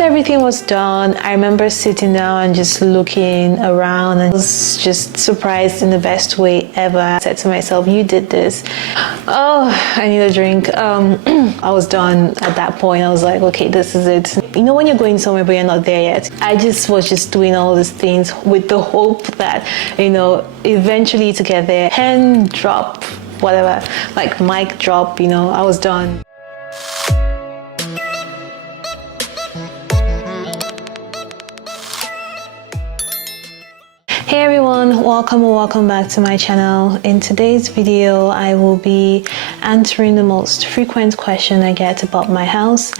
Everything was done. I remember sitting down and just looking around and was just surprised in the best way ever. I said to myself, you did this. Oh, I need a drink. I was done at that point. I was like, okay, this is it. You know when you're going somewhere but you're not there yet? I just was just doing all these things with the hope that, you know, eventually to get there. Pen drop, whatever, like mic drop, you know, I was done. Hey everyone, welcome or welcome back to my channel. In today's video, I will be answering the most frequent question I get about my house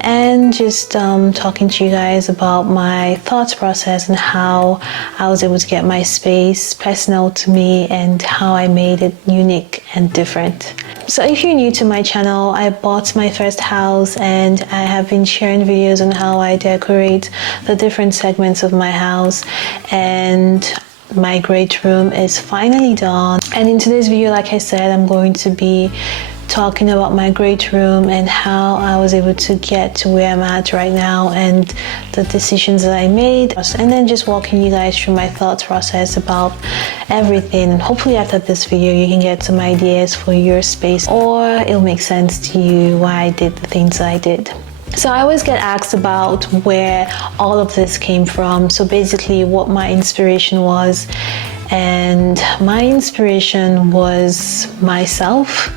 and just talking to you guys about my thought process and how I was able to get my space personal to me and how I made it unique and different. So if you're new to my channel, I bought my first house and I have been sharing videos on how I decorate the different segments of my house, and my great room is finally done. And in today's video, like I said, I'm going to be talking about my great room and how I was able to get to where I'm at right now and the decisions that I made, and then just walking you guys through my thought process about everything. And hopefully after this video you can get some ideas for your space, or it'll make sense to you why I did the things that I did. So I always get asked about where all of this came from, so basically what my inspiration was. And my inspiration was myself.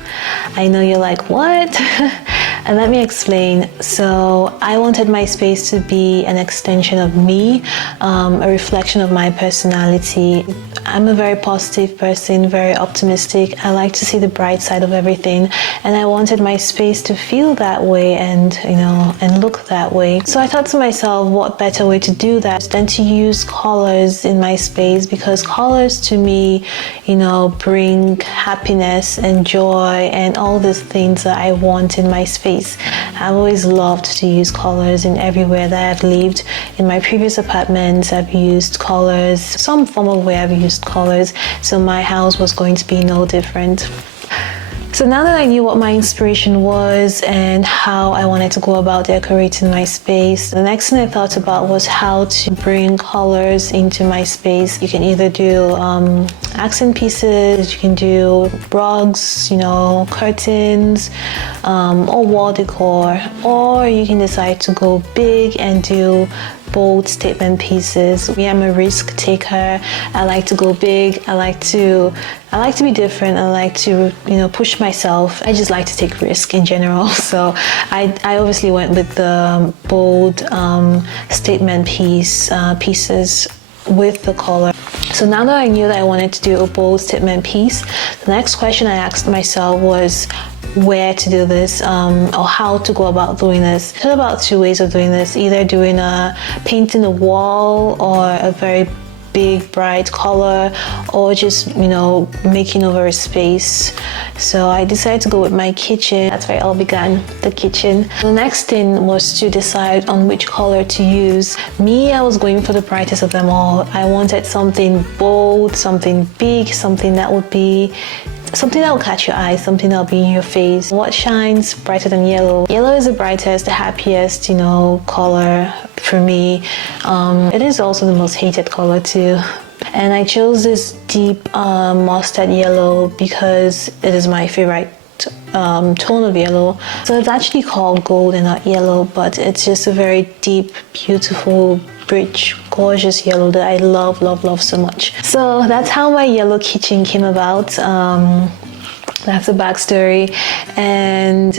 I know you're like, what? And let me explain. So I wanted my space to be an extension of me, a reflection of my personality. I'm a very positive person, very optimistic. I like to see the bright side of everything, and I wanted my space to feel that way and, you know, and look that way. So I thought to myself, what better way to do that than to use colors in my space, because colors to me, you know, bring happiness and joy and all these things that I want in my space. I've always loved to use colors in everywhere that I've lived. In my previous apartments, I've used colors, some form of way I've used colors, so my house was going to be no different. So now that I knew what my inspiration was and how I wanted to go about decorating my space, the next thing I thought about was how to bring colors into my space. You can either do accent pieces, you can do rugs, you know, curtains, or wall decor, or you can decide to go big and do bold statement pieces. Me, I'm a risk taker. I like to go big. I like to be different. I like to, you know, push myself. I just like to take risk in general. So I obviously went with the bold statement pieces with the color. So now that I knew that I wanted to do a bold statement piece, the next question I asked myself was where to do this, or how to go about doing this. There's about two ways of doing this: either doing painting a wall or a very big bright color, or just, you know, making over a space. So I decided to go with my kitchen. That's where it all began, the kitchen. The next thing was to decide on which color to use. Me, I was going for the brightest of them all. I wanted something bold, something big, something that would catch your eye, something that will be in your face. What shines brighter than yellow? Yellow is the brightest, the happiest, you know, color for me. It is also the most hated color too. And I chose this deep mustard yellow because it is my favorite tone of yellow. So it's actually called gold and not yellow, but it's just a very deep, beautiful, rich, gorgeous yellow that I love so much. So that's how my yellow kitchen came about. That's the backstory. And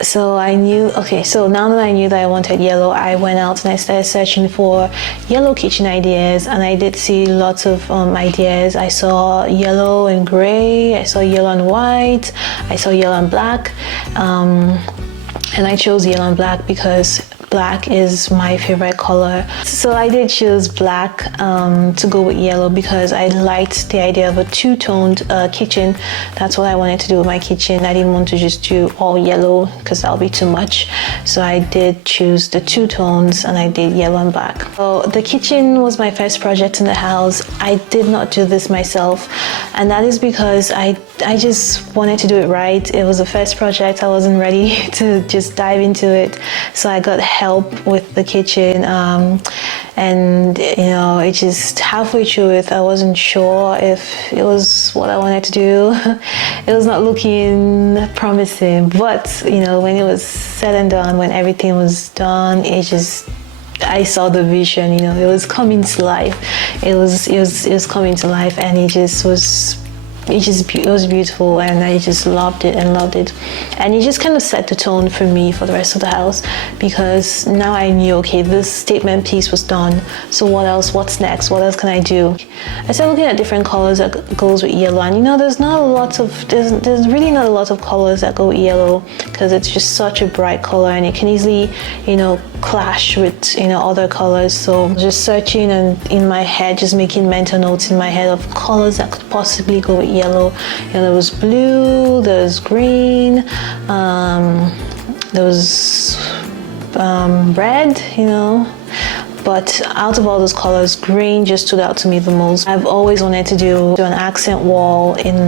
so I knew, okay, so now that I knew that I wanted yellow, I went out and I started searching for yellow kitchen ideas, and I did see lots of ideas. I saw yellow and gray, I saw yellow and white, I saw yellow and black, and I chose yellow and black because black is my favorite color. So I did choose black to go with yellow because I liked the idea of a two-toned kitchen. That's what I wanted to do with my kitchen. I didn't want to just do all yellow because that'll be too much. So I did choose the two tones and I did yellow and black. So the kitchen was my first project in the house. I did not do this myself, and that is because I just wanted to do it right. It was the first project. I wasn't ready to just dive into it. So I got help with the kitchen, and it just halfway through it, I wasn't sure if it was what I wanted to do. It was not looking promising, but when it was said and done, when everything was done, I saw the vision. It was coming to life. It was coming to life, and it was beautiful, and I just loved it, and it just kind of set the tone for me for the rest of the house, because now I knew, okay, this statement piece was done, so what's next, what else can I do? I started looking at different colors that goes with yellow, and there's really not a lot of colors that go with yellow, because it's just such a bright color, and it can easily clash with other colors. So just searching and in my head, just making mental notes in my head of colors that could possibly go with yellow. There was blue, there's green, there was red, but out of all those colors, green just stood out to me the most. I've always wanted to do an accent wall in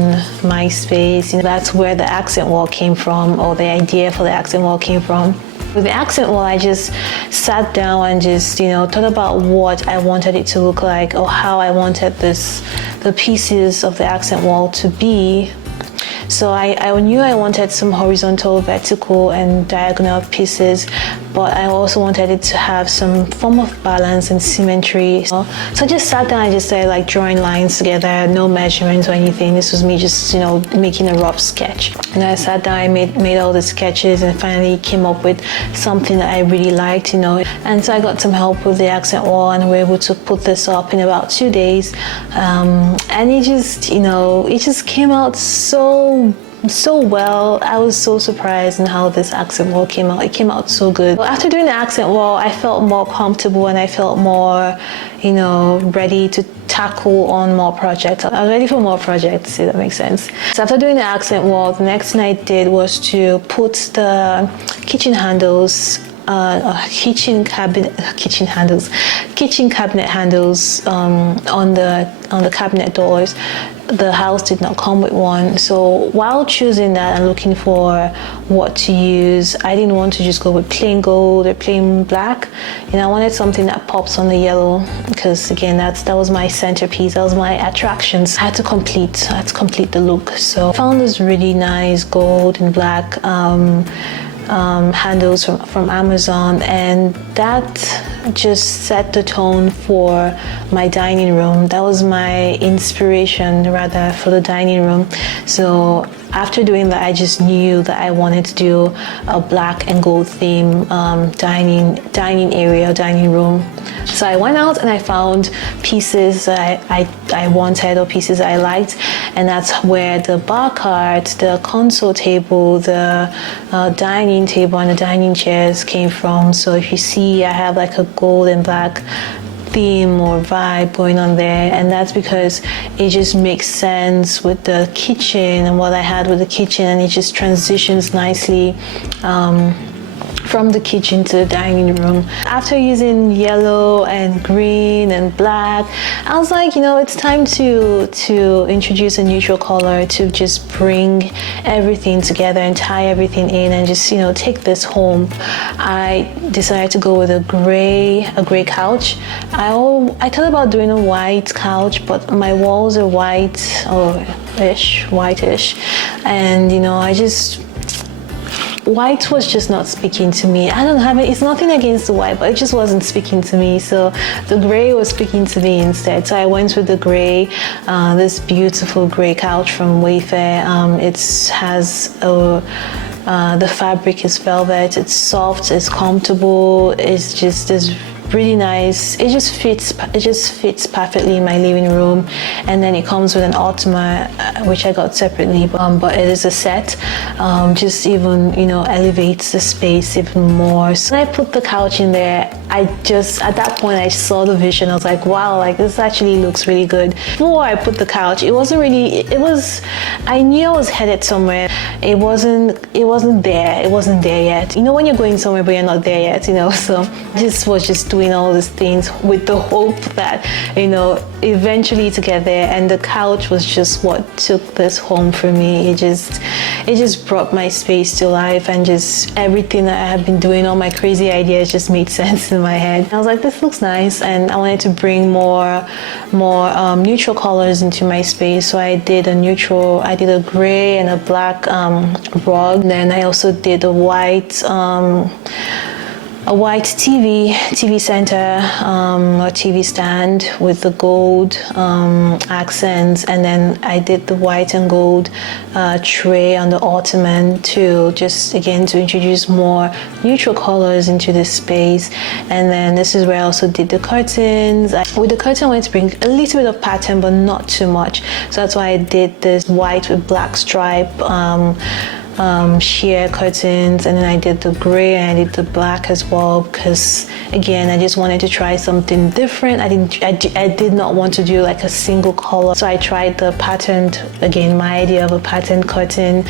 my space. That's where the accent wall came from, or the idea for the accent wall came from. With the accent wall, I just sat down and just, thought about what I wanted it to look like, or how I wanted the pieces of the accent wall to be. So I knew I wanted some horizontal, vertical, and diagonal pieces, but I also wanted it to have some form of balance and symmetry. So I just sat down and just started drawing lines together, no measurements or anything. This was me just, making a rough sketch. And I sat down, I made all the sketches, and finally came up with something that I really liked, And so I got some help with the accent wall, and we were able to put this up in about 2 days. And it just came out so well. I was so surprised in how this accent wall came out. It came out so good. After doing the accent wall, I felt more comfortable, and I felt more, ready to tackle on more projects. I was ready for more projects, if that makes sense. So after doing the accent wall, the next thing I did was to put the kitchen handles, kitchen cabinet handles on the cabinet doors. The house did not come with one, so while choosing that and looking for what to use, I didn't want to just go with plain gold or plain black. I wanted something that pops on the yellow, because again, that was my centerpiece, that was my attractions. I had to complete the look. So I found this really nice gold and black handles from Amazon, and that just set the tone for my dining room. That was my inspiration rather for the dining room. So after doing that, I just knew that I wanted to do a black and gold theme dining room. So I went out and I found pieces I wanted, or pieces I liked, and that's where the bar cart, the console table, the dining table, and the dining chairs came from. So if you see, I have a gold and black theme or vibe going on there, and that's because it just makes sense with the kitchen and what I had with the kitchen, and it just transitions nicely from the kitchen to the dining room. After using yellow and green and black, I was like, it's time to introduce a neutral color to just bring everything together and tie everything in, and just take this home. I decided to go with a gray couch. I thought about doing a white couch, but my walls are whitish, and white was just not speaking to me. I don't have it. It's nothing against the white, but it just wasn't speaking to me. So the gray was speaking to me instead. So I went with the gray, this beautiful gray couch from Wayfair. It has the fabric is velvet. It's soft. It's comfortable. It's just this really nice. It just fits perfectly in my living room. And then it comes with an ottoman, which I got separately, but it is a set. Just even elevates the space even more. So when I put the couch in there, at that point I saw the vision. I was like, wow, this actually looks really good. Before I put the couch, I knew I was headed somewhere. It wasn't it wasn't there yet. You know, when you're going somewhere but you're not there yet, you know. So just was just doing all these things with the hope that, you know, eventually to get there. And the couch was just what took this home for me. It just brought my space to life, and just everything that I had been doing, all my crazy ideas just made sense in my head. I was like, this looks nice, and I wanted to bring more neutral colors into my space. So I did a gray and a black rug. Then I also did a white TV center, or TV stand with the gold accents, and then I did the white and gold tray on the ottoman to introduce more neutral colors into this space. And then this is where I also did the curtains. With the curtain, I wanted to bring a little bit of pattern, but not too much. So that's why I did this white with black stripe sheer curtains, and then I did the gray and I did the black as well, because again, I just wanted to try something different. I did not want to do like a single color, so I tried the patterned, again, my idea of a patterned curtain,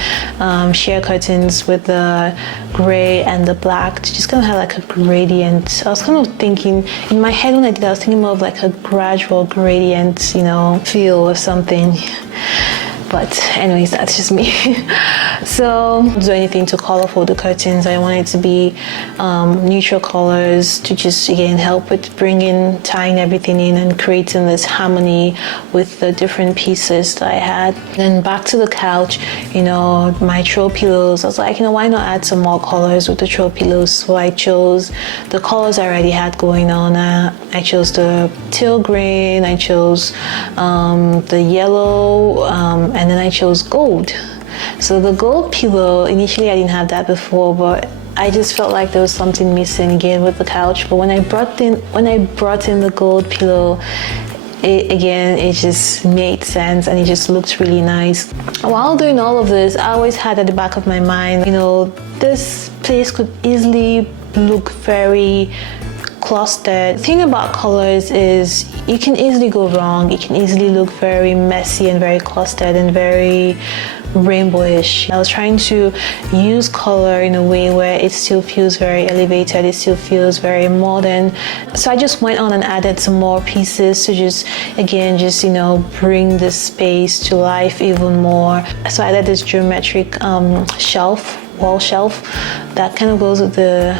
sheer curtains with the gray and the black to just kind of have like a gradient. I was kind of thinking in my head when I did, I was thinking more of like a gradual gradient, you know, feel or something. But anyways, that's just me. So do anything to colorful the curtains. I want it to be neutral colors to just, again, help with tying everything in and creating this harmony with the different pieces that I had. Then back to the couch, you know, my throw pillows. I was like, you know, why not add some more colors with the throw pillows? So I chose the colors I already had going on. I chose the teal green, I chose the yellow, and then I chose gold. So the gold pillow, initially I didn't have that before, but I just felt like there was something missing again with the couch. But when I brought in the gold pillow, it just made sense, and it just looked really nice. While doing all of this, I always had at the back of my mind, you know, this place could easily look very clustered. The thing about colors is you can easily go wrong. It can easily look very messy and very clustered and very rainbowish. I was trying to use color in a way where it still feels very elevated, it still feels very modern. So I just went on and added some more pieces to just you know, bring the space to life even more. So I added this geometric wall shelf that kind of goes with the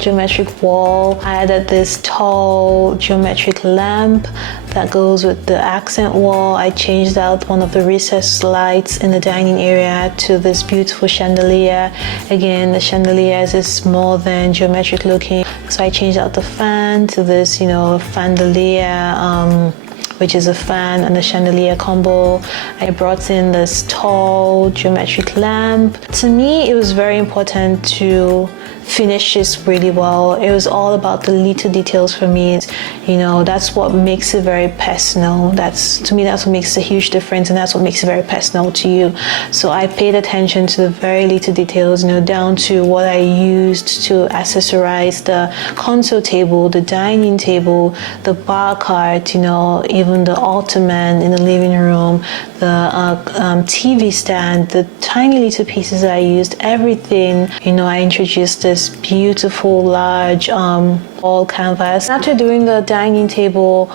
geometric wall. I added this tall geometric lamp that goes with the accent wall. I changed out one of the recessed lights in the dining area to this beautiful chandelier. Again, the chandelier is more than geometric looking, so I changed out the fan to this, you know, fandelier, which is a fan and a chandelier combo. I brought in this tall geometric lamp. To me, it was very important to finish this really well. It was all about the little details for me. You know, that's what makes it very personal. To me, that's what makes a huge difference, and that's what makes it very personal to you. So I paid attention to the very little details, you know, down to what I used to accessorize the console table, the dining table, the bar cart, you know, even the ottoman in the living room, the TV stand, the tiny little pieces I used, everything. You know, I introduced this beautiful large wall canvas. After doing the dining table,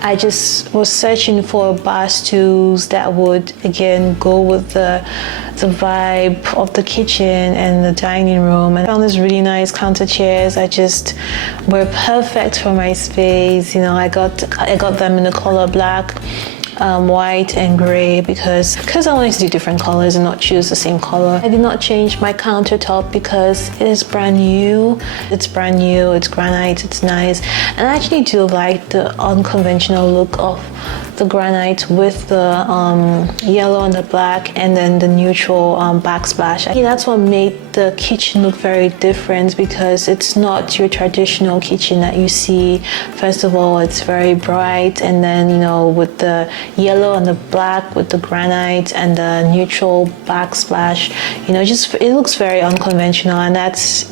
I just was searching for bar stools that would again go with the vibe of the kitchen and the dining room. And I found these really nice counter chairs that just were perfect for my space. You know, I got them in the color black, white and gray because I wanted to do different colors and not choose the same color. I did not change my countertop because it is brand new. It's brand new, it's granite, it's nice. And I actually do like the unconventional look of the granite with the yellow and the black, and then the neutral backsplash. I think that's what made the kitchen look very different, because it's not your traditional kitchen that you see. First of all, it's very bright, and then, you know, with the yellow and the black with the granite and the neutral backsplash, you know, just it looks very unconventional, and that's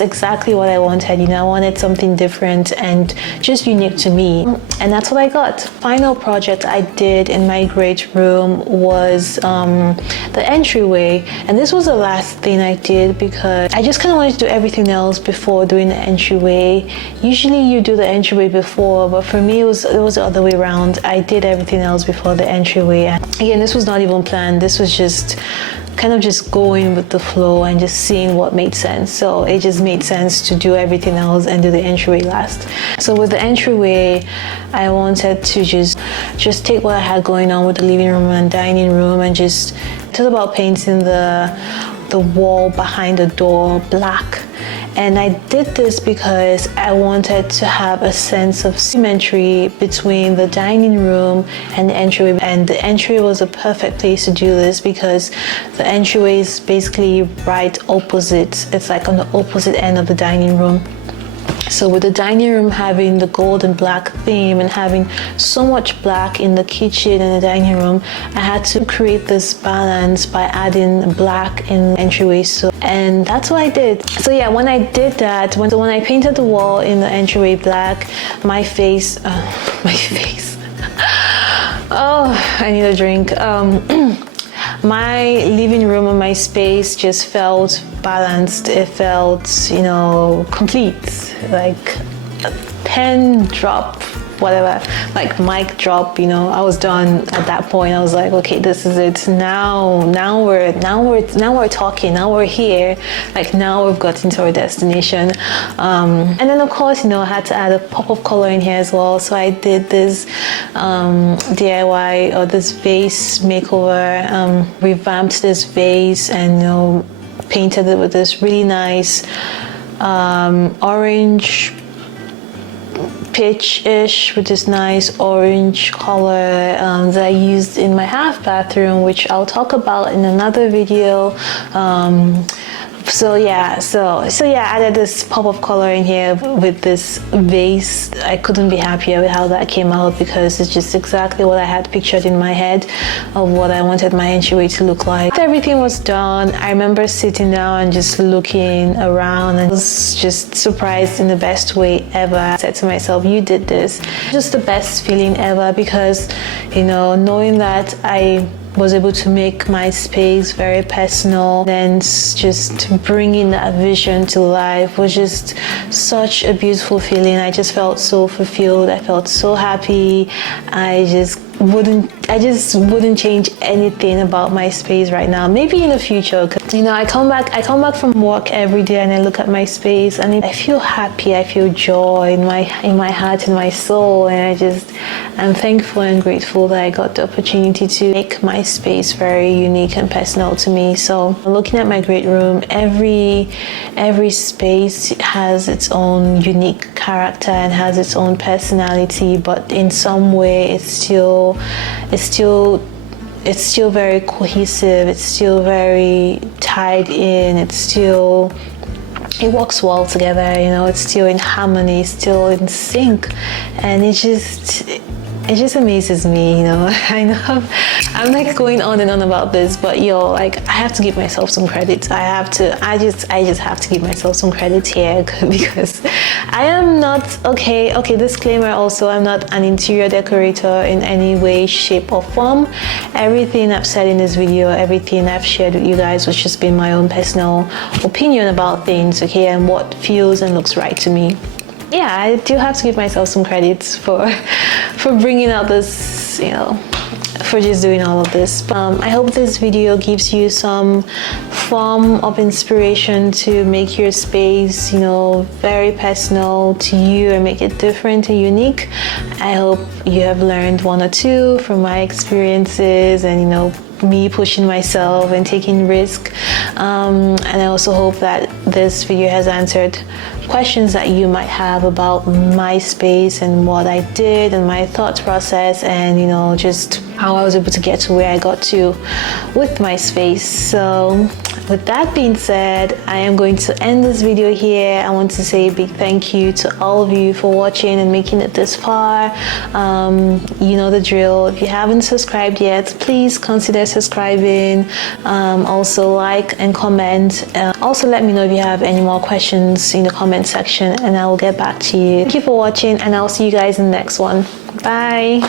exactly what I wanted. You know, I wanted something different and just unique to me, and that's what I got. But final project I did in my great room was the entryway, and this was the last thing I did because I just kind of wanted to do everything else before doing the entryway. Usually you do the entryway before, but for me it was the other way around. I did everything else before the entryway. And again, this was not even planned. This was just kind of just going with the flow and just seeing what made sense. So it just made sense to do everything else and do the entryway last. So with the entryway, I wanted to just take what I had going on with the living room and dining room and just talk about painting the wall behind the door black. And I did this because I wanted to have a sense of symmetry between the dining room and the entryway. And the entryway was a perfect place to do this because the entryway is basically right opposite. It's like on the opposite end of the dining room. So with the dining room having the gold and black theme and having so much black in the kitchen and the dining room, I had to create this balance by adding black in the entryway. And that's what I did. So yeah, when I did that, when I painted the wall in the entryway black, my face, oh, I need a drink. My living room and my space just felt balanced. It felt, complete, like a pen drop, whatever, like mic drop. I was done at that point. I was like, okay, this is it. Now we're talking. Now we're here. Like now we've gotten to our destination. And then of course, I had to add a pop of color in here as well. So I did this DIY or this vase makeover. Revamped this vase and painted it with this really nice orange peach-ish with this nice orange color that I used in my half bathroom, which I'll talk about in another video. So I added this pop of color in here with this vase. I couldn't be happier with how that came out because it's just exactly what I had pictured in my head of what I wanted my entryway to look like. After everything was done, I remember sitting down and just looking around and was just surprised in the best way ever. I said to myself, you did this. Just the best feeling ever because, knowing that I was able to make my space very personal, then just bringing that vision to life was just such a beautiful feeling. I just felt so fulfilled. I felt so happy. I just wouldn't change anything about my space right now. Maybe in the future, because I come back from work every day and I look at my space and I feel happy. I feel joy in my heart and my soul, and I'm thankful and grateful that I got the opportunity to make my space very unique and personal to me. So looking at my great room, every space has its own unique character and has its own personality, but in some way it's still very cohesive. It's still very tied in. It works well together. It's still in harmony, still in sync, and it just amazes me. I know I'm like going on and on about this, but I have to give myself some credit. I just have to give myself some credit here because I am not okay, disclaimer also, I'm not an interior decorator in any way, shape or form. Everything I've said in this video, everything I've shared with you guys was just been my own personal opinion about things, okay, and what feels and looks right to me. Yeah, I do have to give myself some credit for bringing out this, for just doing all of this. I hope this video gives you some form of inspiration to make your space, very personal to you and make it different and unique. I hope you have learned one or two from my experiences and, me pushing myself and taking risk. And I also hope that this video has answered questions that you might have about my space and what I did and my thought process and just how I was able to get to where I got to with my space. So with that being said, I am going to end this video here. I want to say a big thank you to all of you for watching and making it this far. You know the drill. If you haven't subscribed yet, please consider subscribing. Also like and comment. Also let me know if you have any more questions in the comment section and I will get back to you. Thank you for watching and I'll see you guys in the next one. Bye.